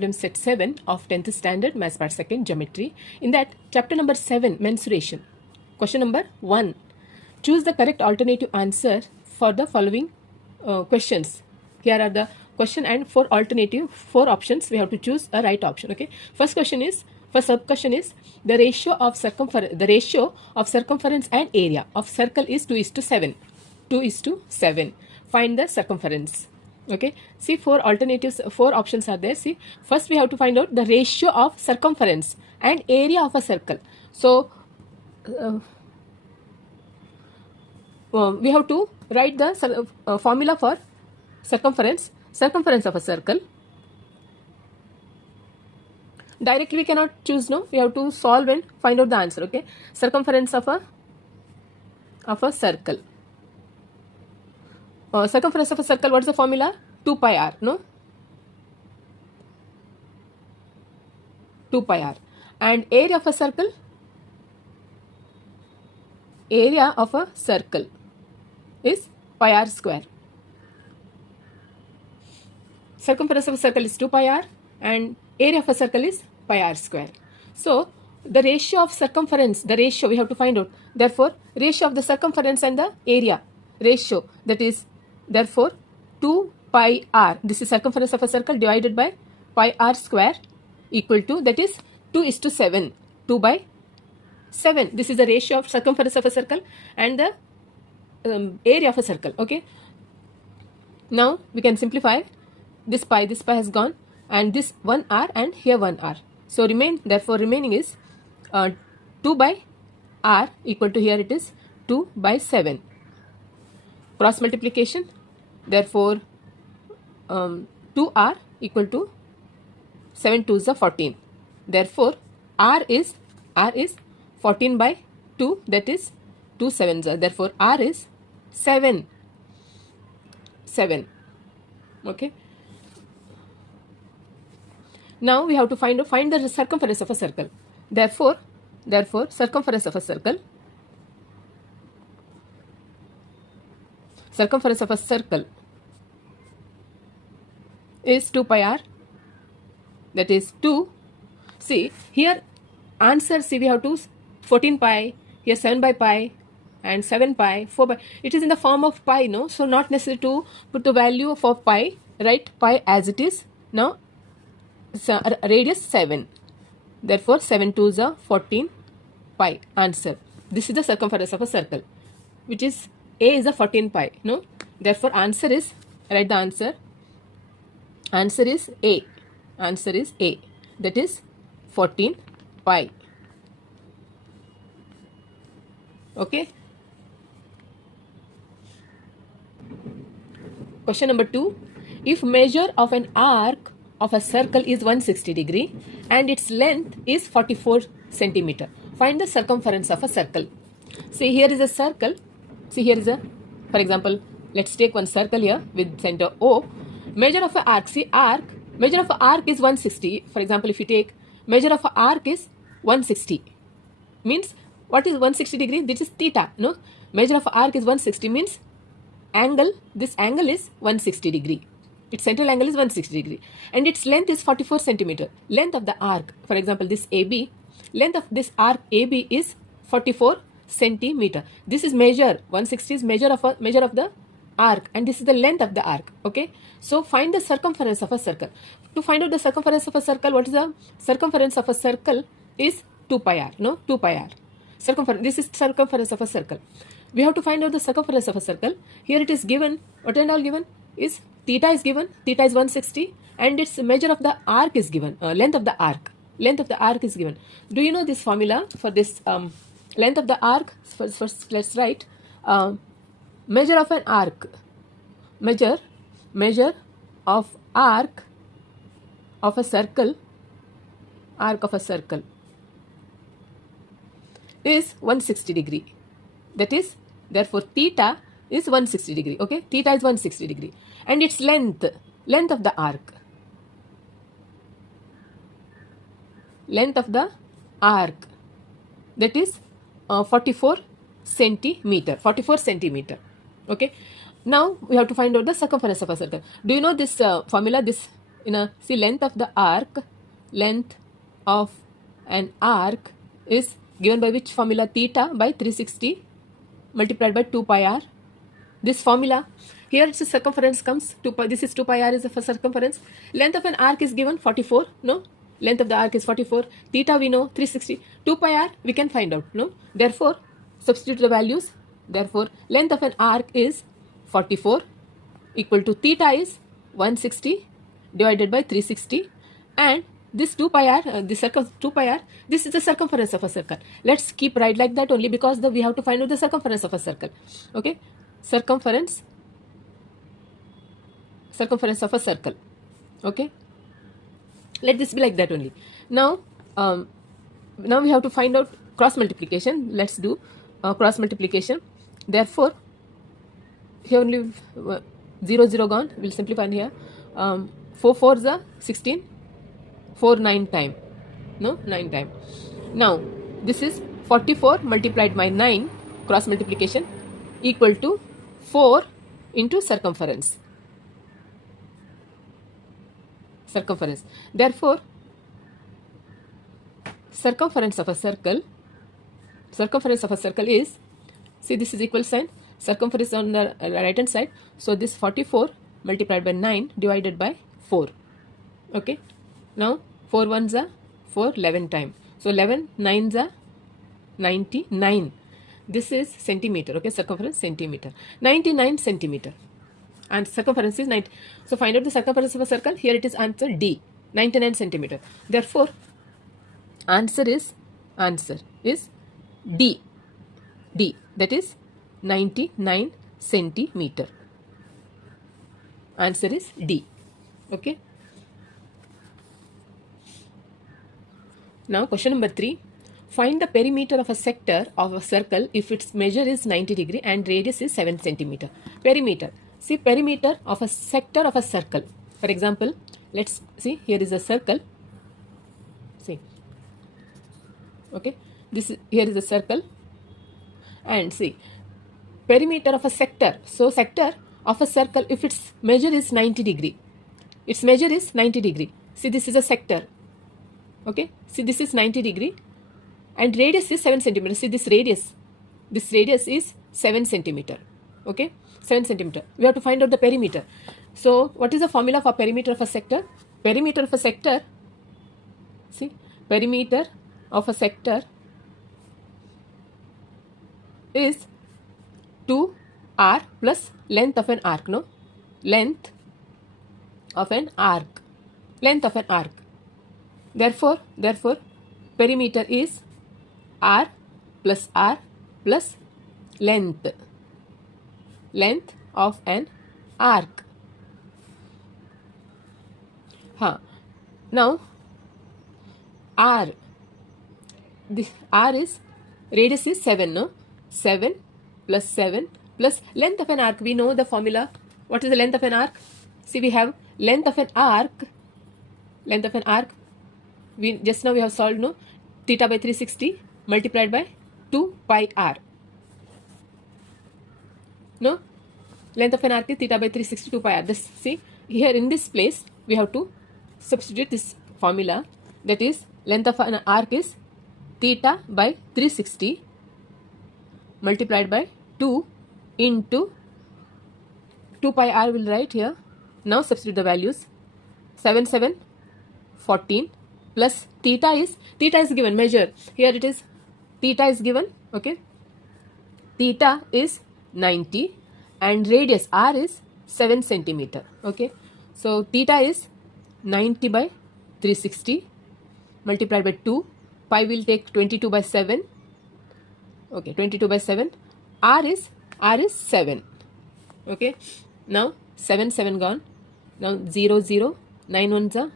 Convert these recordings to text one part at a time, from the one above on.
problem set 7 of 10th standard maths part 2nd geometry. In that, chapter number 7, mensuration. Question number 1. Choose the correct alternative answer for the following questions. Here are the question and four options. We have to choose a right option. Okay. First sub question is the ratio of circumference and area of circle is 2:7. 2:7. Find the circumference. Okay, see four options are there. See, first we have to find out the ratio of circumference and area of a circle. So we have to write the formula for circumference of a circle. Directly we cannot choose, no, we have to solve and find out the answer. Okay, circumference of a circle. Circumference of a circle, what is the formula? 2 pi r, no? 2 pi r. And area of a circle? Area of a circle is pi r square. Circumference of a circle is 2 pi r and area of a circle is pi r square. So, the ratio of circumference, we have to find out. Therefore, ratio of the circumference and the area ratio, that is, therefore, 2 pi r, this is circumference of a circle divided by pi r square equal to, that is 2:7, 2 by 7. This is the ratio of circumference of a circle and the area of a circle. Okay. Now, we can simplify. This pi has gone and this 1 r and here 1 r. So, remaining is 2 by r equal to, here it is 2 by 7. Cross multiplication. Therefore, 2r equal to 7 2s are 14. Therefore, r is 14 by 2, that is 2 7s are. Therefore, r is 7. Okay. Now we have to find the circumference of a circle. Therefore, circumference of a circle is 2 pi r, that is 2. See, here answer, see, we have to 14 pi, here 7 by pi and 7 pi, 4 pi. It is in the form of pi, no? So, not necessary to put the value for pi, write pi as it is. Now, radius 7. Therefore, 7 2s are 14 pi. Answer. This is the circumference of a circle, which is A is a 14 pi, no? Therefore, answer is, write the answer. Answer is A. Answer is A. That is 14 pi. Okay. Question number 2. If measure of an arc of a circle is 160 degree and its length is 44 centimeter, find the circumference of a circle. See, here is a circle. See, here is for example, let's take one circle here with center O. Measure of an arc. See, measure of an arc is 160. For example, if you take measure of an arc is 160. Means, what is 160 degree? This is theta, no? Measure of an arc is 160 means angle, this angle is 160 degree. Its central angle is 160 degree. And its length is 44 centimeter. Length of the arc, for example, this AB, length of this arc AB is 44 centimeter. This is measure, 160 is measure of the arc, and this is the length of the arc. Okay. So, find the circumference of a circle. To find out the circumference of a circle, what is the circumference of a circle is 2 pi r, no? 2 pi r. Circumference, this is circumference of a circle. We have to find out the circumference of a circle. Here it is given, what and all given is theta is given, theta is 160 and its measure of the arc is given, length of the arc is given. Do you know this formula for this length of the arc? First let's write measure of an arc, measure of arc of a circle is 160 degree. That is, therefore, theta is 160 degree. Okay, theta is 160 degree. And its length of the arc, that is 44 centimeter. Okay. Now we have to find out the circumference of a circle. Do you know this formula? This see, length of an arc is given by which formula? Theta by 360 multiplied by 2 pi r. This formula, here its circumference comes 2 pi, this is 2 pi r is the circumference. Length of an arc is given 44, no? Length of the arc is 44. Theta we know 360. 2 pi r we can find out, no? Therefore, substitute the values. Therefore, length of an arc is 44 equal to theta is 160 divided by 360, and this 2 pi r, this is the circumference of a circle. Let's keep right like that only, because we have to find out the circumference of a circle. Okay, circumference of a circle. Okay, let this be like that only. Now we have to find out cross multiplication. Let's do cross multiplication. Therefore, here only 0 0 gone. We'll simplify here. 4 4s are 16. 4 9 time. No, 9 time. Now this is 44 multiplied by 9, cross multiplication, equal to 4 into circumference. Therefore, circumference of a circle is, see, this is equal sign, circumference on the right hand side, so this 44 multiplied by 9 divided by 4. Okay, now 4 1s are 4, 11 time, so 11 9s are 99. This is centimeter. Okay, circumference centimeter, 99 centimeter, and circumference is 90. So find out the circumference of a circle. Here it is answer D, 99 centimeter. Therefore, answer is D, that is 99 centimeter. Answer is D. Okay. Now question number 3. Find the perimeter of a sector of a circle if its measure is 90 degree and radius is 7 centimeter. Perimeter. See, perimeter of a sector of a circle. For example, let's see, here is a circle. See. Okay. Here is a circle. And see, perimeter of a sector. So, sector of a circle, if its measure is 90 degree. Its measure is 90 degree. See, this is a sector. Okay. See, this is 90 degree. And radius is 7 centimeter. See, this radius is 7 centimeter. Okay, 7 centimeter. We have to find out the perimeter. So, what is the formula for perimeter of a sector? Perimeter of a sector, see, perimeter of a sector is 2r plus length of an arc, no? Length of an arc. Therefore, perimeter is r plus length of an arc. Now r, this r is, radius is 7, no? 7 plus length of an arc. We know the formula. What is the length of an arc? See, we have length of an arc. We just now we have solved, no? Theta by 360 multiplied by 2 pi r. No? Length of an arc is theta by 360 2 pi r. This, see, here in this place we have to substitute this formula, that is length of an arc is theta by 360 multiplied by 2 into 2 pi r will write here. Now substitute the values. 7 7 14 plus theta is given, measure. Here it is, theta is given. Okay, theta is 90 and radius r is 7 centimeter. Okay, so theta is 90 by 360 multiplied by 2. Pi will take 22 by 7. Okay, 22 by 7. R is 7. Okay, now 7 7 gone. Now 0 0, 9 ones are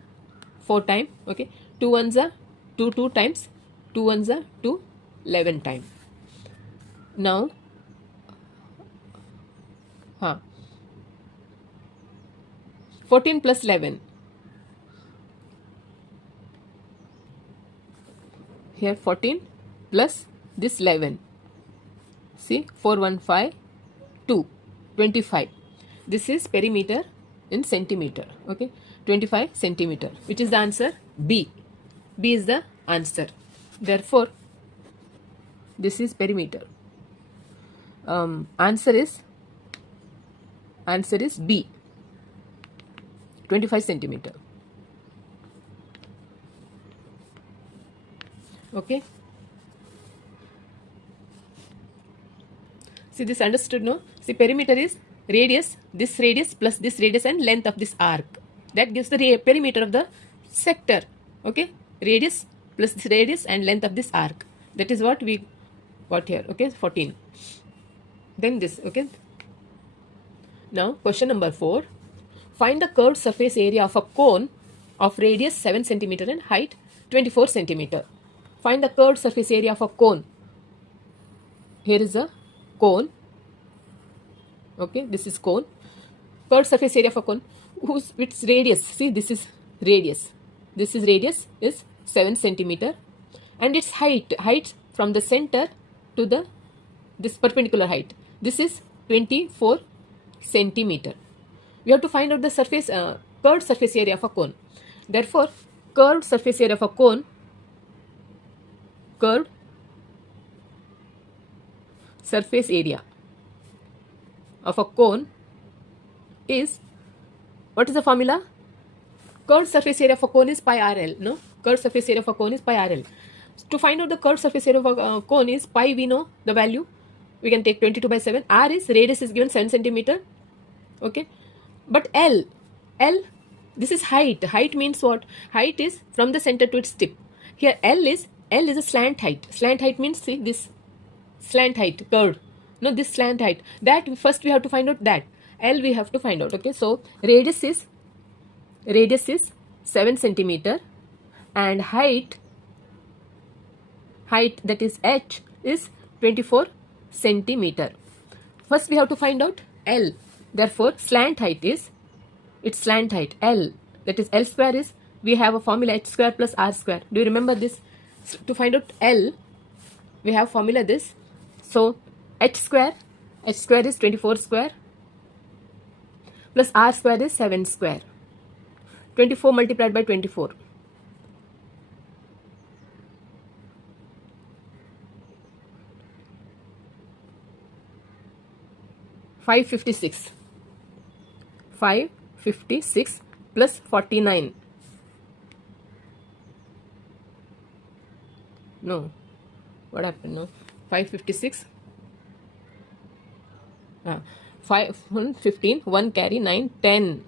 4 time. Okay, 2 ones are 2 2 times, 2 ones are 2 11 time. Now 14 plus 11. Here 14 plus this 11. See, 4 1 5 2 25. This is perimeter in centimeter. Okay, 25 centimeter. Which is the answer? B. B is the answer. Therefore, this is perimeter. Answer is B. 25 centimeter. Okay. See, this understood, no? See, perimeter is radius, this radius plus this radius and length of this arc. That gives the perimeter of the sector. Okay. Radius plus this radius and length of this arc. That is what we got here. Okay. 14. Then this. Okay. Now, question number 4. Find the curved surface area of a cone of radius 7 centimeter and height 24 centimeter. Find the curved surface area of a cone. Here is a cone. Okay, this is cone. Curved surface area of a cone whose its radius. See, this is radius. This is radius is 7 centimeter, and its height from the center to this perpendicular height. This is 24 centimeter. We have to find out the surface curved surface area of a cone. Therefore, curved surface area of a cone. Curved surface area of a cone is, what is the formula? Curved surface area of a cone is pi RL. No, curved surface area of a cone is pi RL. To find out the curved surface area of a cone is pi. We know the value. We can take 22 by 7. R is radius is given 7 centimeter. Okay, but L, this is height. Height means what? Height is from the center to its tip. Here L is a slant height. Slant height means, see, this slant height, curved. No, this slant height. That first we have to find out that. L we have to find out. Okay, so radius is 7 centimeter and height that is H is 24 centimeter. First we have to find out L. Therefore, slant height is, its slant height L, that is L square is, we have a formula H square plus R square. Do you remember this? So, to find out L, we have formula this. So H square is 24 square plus R square is 7 square. 24 multiplied by 24. 556. 556 plus 49. No. What happened? No. 556. 5, 15, 1 carry, 9, 10.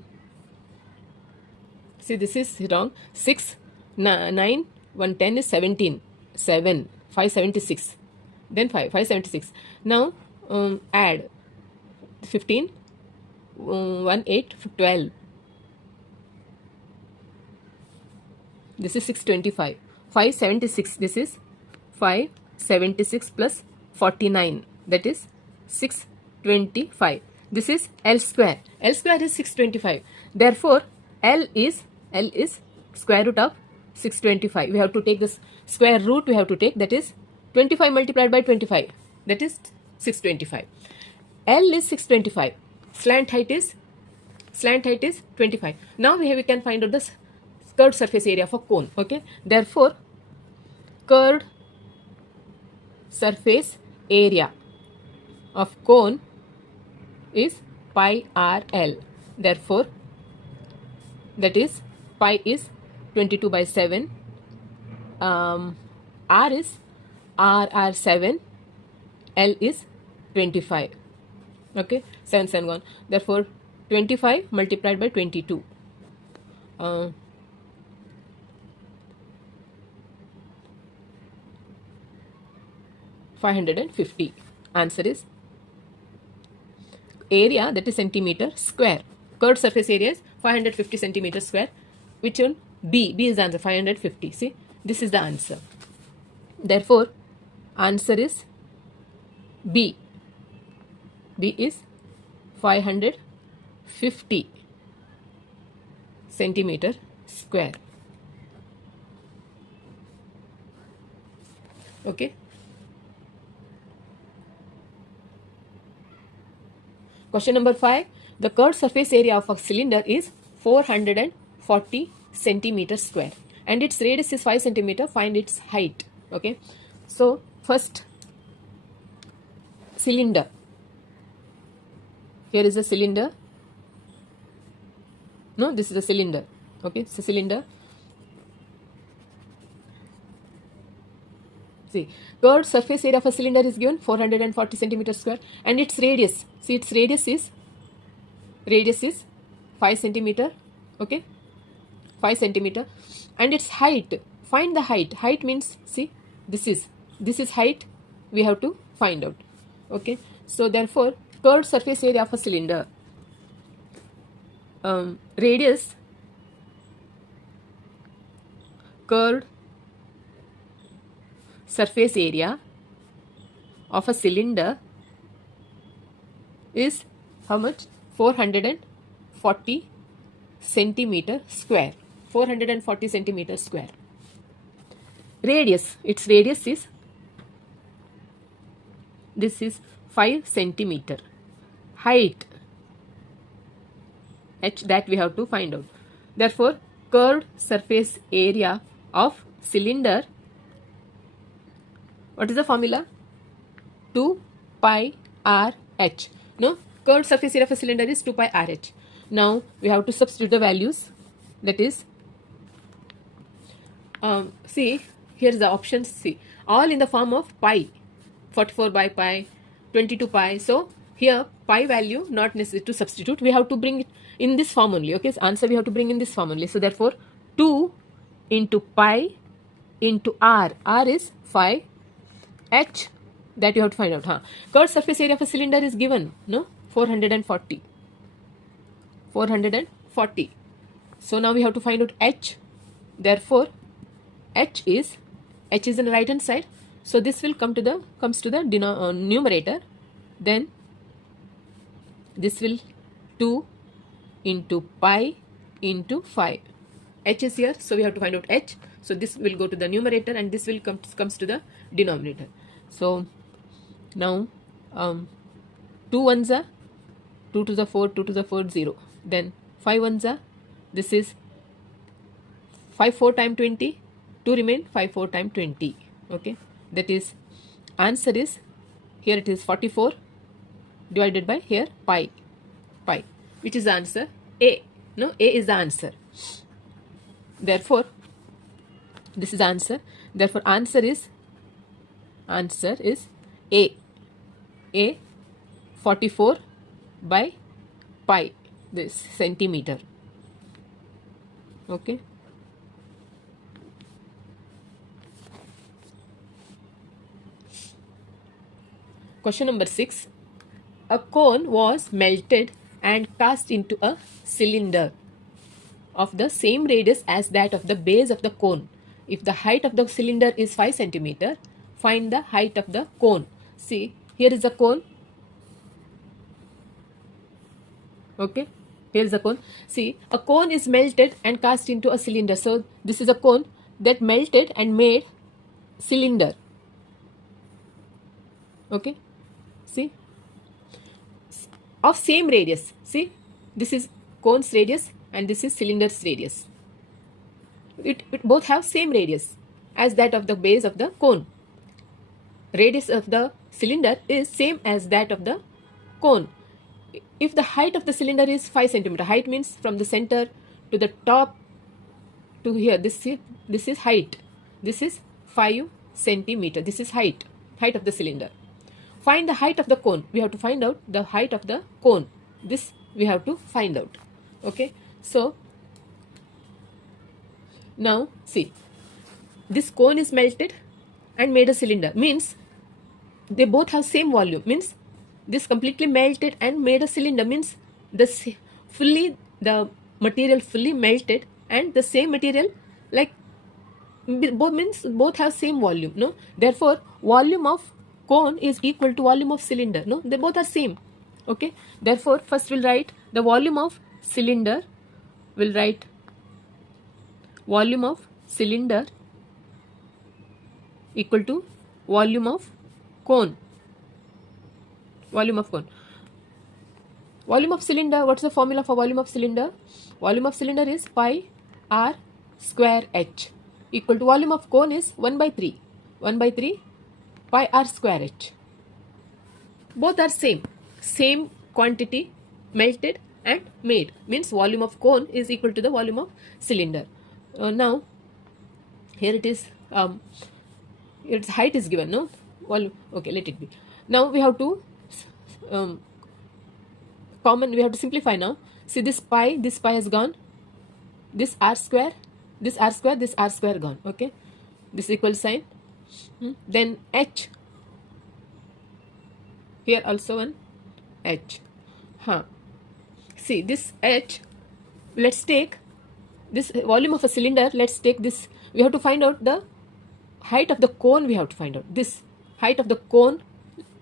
See, this is wrong. 6, 9, 1, 10 is 17. 7, 576. Then 576. Now, add 15, 1, 8, 12. This is 625. 576. This is 576 plus 49. That is 625. This is L square. L square is 625. Therefore, L is square root of 625. We have to take this square root. We have to take, that is 25 multiplied by 25. That is 625. L is 625. Slant height is 25. Now we can find out the curved surface area of a cone. Okay. Therefore, curved surface area of cone is pi RL. Therefore, that is pi is 22 by 7. R is R 7. L is 25. Okay, 7 7 1. Therefore, 25 multiplied by 22. 550. Answer is area, that is centimeter square. Curved surface area is 550 centimeter square. Which one? B. B is the answer. 550. See, this is the answer. Therefore, answer is B. B is 550 centimeter square. Okay. Question number 5. The curved surface area of a cylinder is 40 centimeter square, and its radius is 5 centimeter. Find its height. Okay, so first cylinder. Here is a cylinder. No, this is a cylinder. Okay, it's a cylinder. See, curved surface area of a cylinder is given 440 centimeter square, and its radius. See, its radius is 5 centimeter. Okay, 5 centimeter, and its height. Find the height. Height means, see, this is height. We have to find out. Okay, so therefore, curved surface area of a cylinder. Radius, curved surface area of a cylinder is how much? 440 centimeter square. 440 centimeter square. Radius, its radius is, this is 5 centimeter. Height, h, that we have to find out. Therefore, curved surface area of cylinder, what is the formula? 2 pi r h. No, curved surface area of a cylinder is 2 pi r h. Now we have to substitute the values. That is, see, here's the options. See, all in the form of pi. 44 by pi, 22 pi. So here pi value not necessary to substitute. We have to bring it in this form only. Okay, so answer we have to bring in this form only. So therefore 2 into pi into r. R is 5. H, that you have to find out. Curved surface area of a cylinder is given. No, 440. 440. So now we have to find out h. Therefore h is in the right hand side. So this will comes to the numerator. Then this will 2 into pi into 5. H is here, so we have to find out h. So this will go to the numerator, and this will comes to the denominator. So now 2 ones are 2 to the 4, 2 to the 4, 0. Then 5 ones are, this is 5 4 times 20. 2 remain, 5 4 times 20. Okay, that is, answer is, here it is 44 divided by here pi, which is the answer A. No, A is the answer. Therefore this is the answer. Therefore answer is A 44 by pi, this centimeter. Okay. Question number 6. A cone was melted and cast into a cylinder of the same radius as that of the base of the cone. If the height of the cylinder is 5 centimeter, find the height of the cone. See, here is a cone. Okay, here is a cone. See, a cone is melted and cast into a cylinder. So this is a cone that melted and made cylinder. Okay, see, of same radius. See, this is cone's radius and this is cylinder's radius. It both have same radius as that of the base of the cone. Radius of the cylinder is same as that of the cone. If the height of the cylinder is 5 centimeter, height means from the center to the top to here, this is height. This is 5 centimeter. This is height of the cylinder. Find the height of the cone. We have to find out the height of the cone. This we have to find out. Okay, so now see, this cone is melted and made a cylinder, means they both have same volume, means this completely melted and made a cylinder, means the material fully melted and the same material, like both, means both have same volume. No, therefore volume of cone is equal to volume of cylinder. No, they both are same. Okay, therefore first we'll write the volume of cylinder. We'll write volume of cylinder equal to volume of cone. Volume of cone. Volume of cylinder, what's the formula for volume of cylinder? Volume of cylinder is pi r square h equal to volume of cone is 1 by 3 pi r square h. Both are same quantity melted and made, means volume of cone is equal to the volume of cylinder. Now here it is, its height is given, no volume, okay, let it be. Now we have to we have to simplify now. See, this pi has gone, this r square gone, okay, this equal sign. Then h, here also one h. See, this h, let's take this volume of a cylinder, let's take this, we have to find out the height of the cone, we have to find out this height of the cone,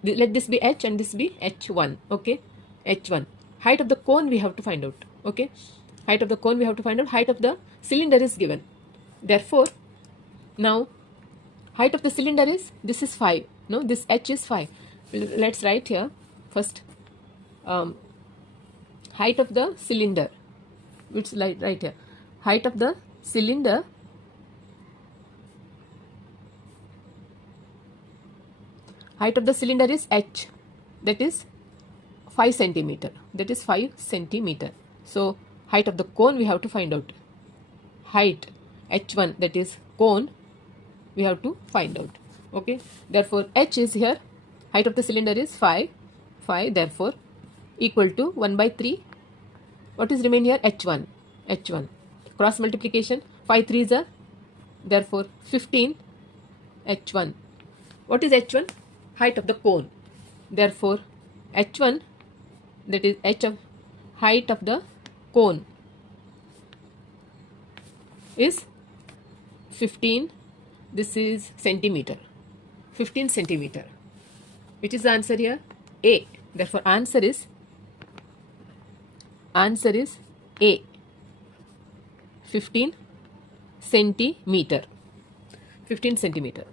let this be h and this be h1, okay, h1, height of the cone we have to find out, okay, height of the cone we have to find out, height of the cylinder is given. Therefore, now height of the cylinder is, this is 5, no, this h is 5. Let's write here first height of the cylinder, which right here, height of the cylinder is h, that is 5 centimeter, that is 5 centimeter. So height of the cone we have to find out, height h1, that is cone, we have to find out, okay. Therefore h is here, height of the cylinder is 5, therefore equal to 1 by 3, what is remain here, h1, cross multiplication, 5 3s are, therefore 15, h1, what is h1, height of the cone, therefore h1, that is h of height of the cone is 15, this is centimeter, 15 centimeter, which is the answer here, A. Therefore answer is A, 15 centimeter, 15 centimeter,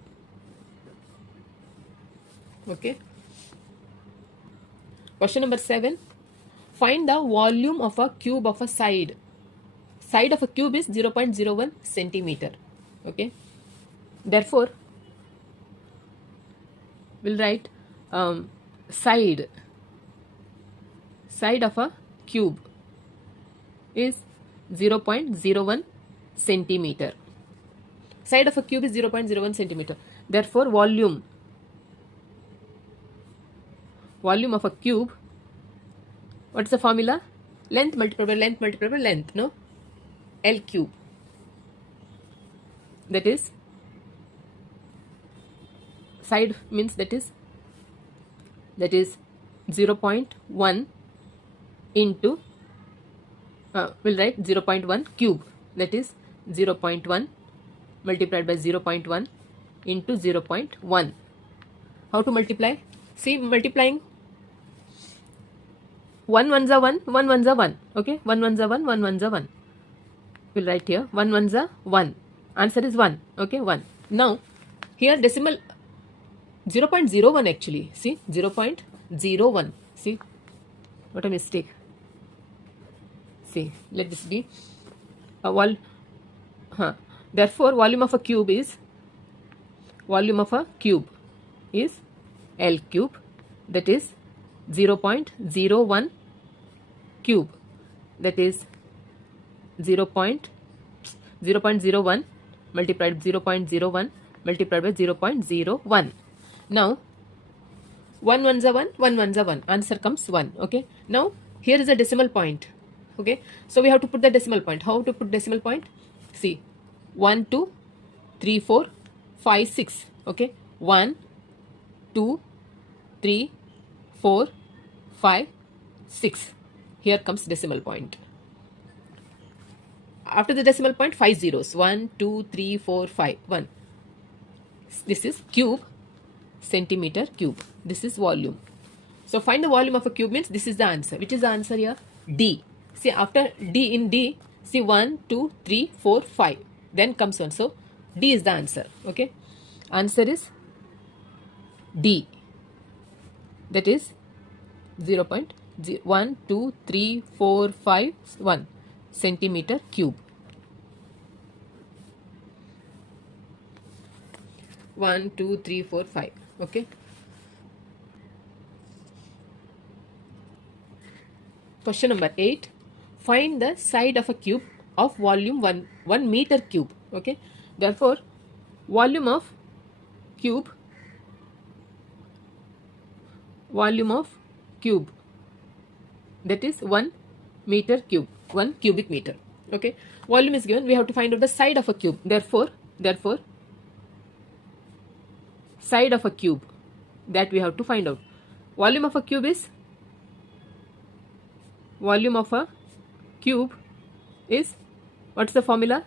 okay. Question number 7, find the volume of a cube of a side of a cube is 0.01 centimeter, okay. Therefore we'll write side of a cube is 0.01 centimeter, side of a cube is 0.01 centimeter. Therefore volume of a cube, what is the formula, length multiplied by length, no, L cube, that is side means that is 0.1 into we'll write 0.1 cube, that is 0.1 multiplied by 0.1 into 0.1. How to multiply? See, multiplying 1 ones are 1, 1 ones are 1, okay, 1 ones are 1, 1 ones are 1. We'll write here 1 ones are 1. Answer is 1, okay, 1. Now here decimal 0.01 actually. See, 0.01. See, what a mistake. See, let this be a therefore volume of a cube is L cube, that is 0.01 cube, that is 0.01 multiplied by 0.01 multiplied by 0.01. Now 1 ones are 1, 1 ones are 1. Answer comes 1. Okay. Now here is a decimal point. Okay. So we have to put the decimal point. How to put decimal point? See, 1, 2, 3, 4, 5, 6. Okay. 1, 2, 3, 4, 5, 6. Here comes decimal point. After the decimal point, 5 zeros. 1, 2, 3, 4, 5. 1. This is cube, centimeter cube. This is volume. So find the volume of a cube means this is the answer. Which is the answer here? D. See, after D, in D, see 1, 2, 3, 4, 5. Then comes 1. So D is the answer. Okay. Answer is D. That is 0.1, 2, 3, 4, 5, 1 centimeter cube. 1 2 3 4 5. Okay. Question number 8. Find the side of a cube of volume 1 meter cube. Okay. Therefore, volume of cube that is 1 meter cube, 1 cubic meter. Okay. Volume is given. We have to find out the side of a cube. Therefore, side of a cube that we have to find out. Volume of a cube is what's the formula?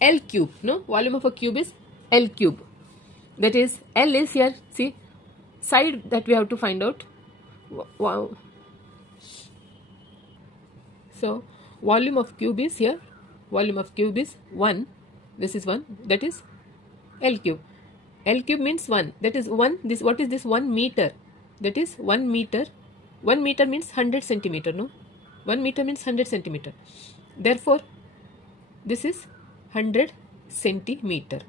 L cube. No, volume of a cube is L cube. That is, L is here, see, side that we have to find out. Wow. So volume of cube is here, volume of cube is 1, this is 1, that is L cube. L cube means 1, that is 1, this, what is this? 1 meter, that is 1 meter. 1 meter means 100 centimeter, no? 1 meter means 100 centimeter. Therefore, this is 100 centimeter.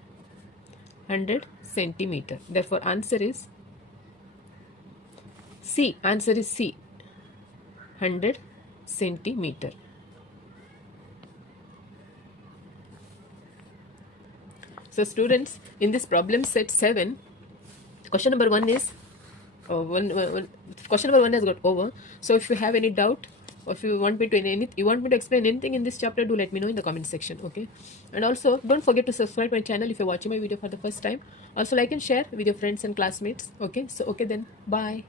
100 centimeter. Therefore, answer is C. Answer is C. 100 centimeter. So, students, in this problem set 7, question number 1 is question number 1 has got over. So, if you have any doubt, or if you want me to explain anything in this chapter, do let me know in the comment section. Okay. And also, don't forget to subscribe to my channel if you're watching my video for the first time. Also, like and share with your friends and classmates. Okay. So, okay then, bye.